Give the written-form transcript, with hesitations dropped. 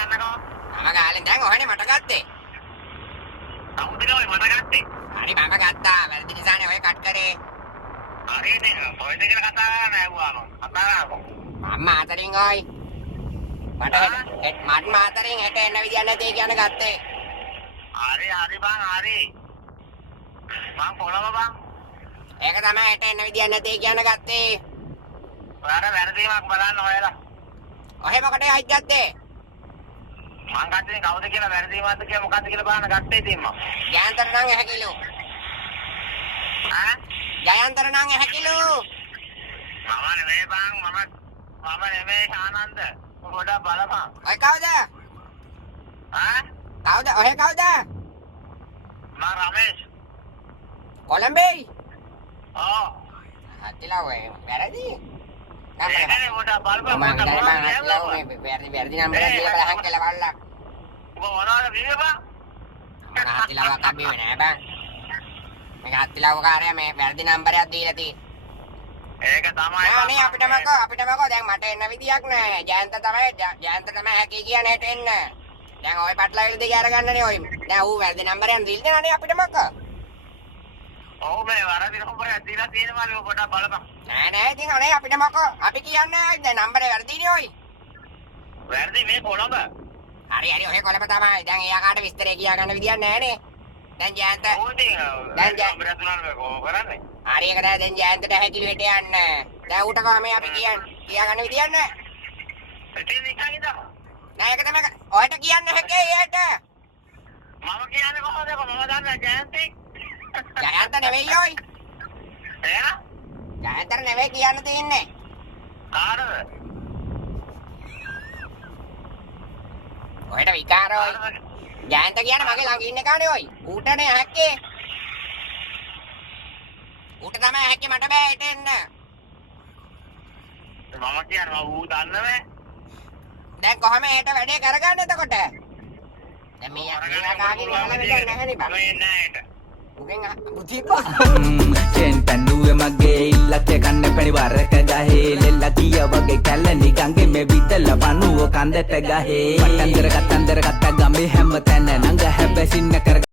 කියන්නකෝ. මම ගාලෙන් දැන් ඔහනේ මට ගත්තේ. කවුද ඔය මට ගත්තේ? හරි මම ගත්තා. වැරදි නිසානේ ඔය කට් කරේ. හරිනේ. කොහෙද කියලා කතා කරන්නේ ඇහුවාම. කතා කරමු. මම මාතරින් ඔයි. මට මාතරින් හෙට එන්න විදියක් නැතේ කියන ගත්තේ. හරි බං හරි. මං කොළඹ බං. ඒක තමයි හෙට එන්න විදියක් නැතේ කියන ගත්තේ. ඔයාලා වැරදීමක් බලන්න හොයලා. ඔහෙ මොකටද අයිත් ගත්තේ? මං ගත්තේ කවුද කියලා වැරදීමක්ද කියලා මොකද්ද කියලා බලන්න ගත්තේ ඉතින් මම. ජයන්තර නම් ඇහැකිලු. ඈ? ජයන්තර නම් ඇහැකිලු. මම නෙමෙයි බං මම නෙමෙයි ආනන්ද. පොඩක් බලපන්. ඔය කවුද? ඈ? කවුද? ඔහෙ කවුද? මම රමේෂ්. කොළඹේ? ඔව්. අතිලා ඔය වැරදි. ඒකනේ පොඩක් බලපන්. වැරදි නම්බරයක් දීලා බලහන් කියලා බලලා. ඔබ මොනවද කිව්වේ බං? මම අතිලාව කබ්බේ නෑ බං. මේක අතිලාව කාර්යය මේ වැරදි නම්බරයක් දීලා තියෙන්නේ. ඒක තමයි නේ අපිටමකෝ දැන් මට එන්න විදියක් නෑ. ජයන්ත තමයි හැකි කියන්නේ හෙට එන්න. දැන් ඔය පටලවිලි දෙක අරගන්නනේ ඔය. දැන් ඌ වැරදි නම්බරයක් දීලා දෙනානේ අපිටමකෝ. ඔව් මේ වැරදි නම්බරයක් දීලා තියෙනවා මේ පොඩක් බලපන්. නෑ ඉතින් අනේ අපිටමකෝ. අපි කියන්නේ දැන් නම්බරේ වැරදිනේ ඔය. වැරදි මේ කොළඹ. හරි ඔය කොළඹ තමයි. දැන් එයා කාට විස්තරේ කියා ගන්න විදියක් නෑනේ. දැන් ජයන්ත දැන් නම්බරයක් දුන්නාම කොහොම කරන්නේ? හරි ඒක දැන් ජයන්තට හැකිලි හෙට යන්න. දැන් ඌට කොහමද අපි කියා ගන්න විදියක් නෑ. ඉතින් නිකන් ඉඳලා. නෑ ඒක තමයි ඔයට කියන්න හැකේ ඊට. මම කියන්නේ කොහොමද? මම දන්නා ජයන්ති. ජයන්ත නෙවෙයි ඔයි. ඈ? ජයන්තර නෙවෙයි කියන්න තියෙන්නේ. කාටද? ඔයට විකාරෝයි. ජයන්ත කියන්නේ මගේ ළඟ ඉන්න කානේ ඔයි. ඌටනේ හැක්කේ. ඌට තමයි හැක්කේ මට බෑ හෙට එන්න. මම කියන්නේ ඌ දන්නවද? දැන් කොහම හෙට වැඩේ කරගන්න එතකොට? දැන් මේ කාගේ නෑ නේ බං. මේ නෑට. උගෙන් බුද්ධිපා. චෙන් පැන්නුවේ මගේ ඉල්ලක කන්න පැණි වරක ගහේ ලෙල්ල කිය වගේ කැලණි ගඟේ මේ විතල පණුව කන්දට ගහේ. පටන්දර කතන්දර කතා ගමේ හැම තැන නංග හැබැසින්න කර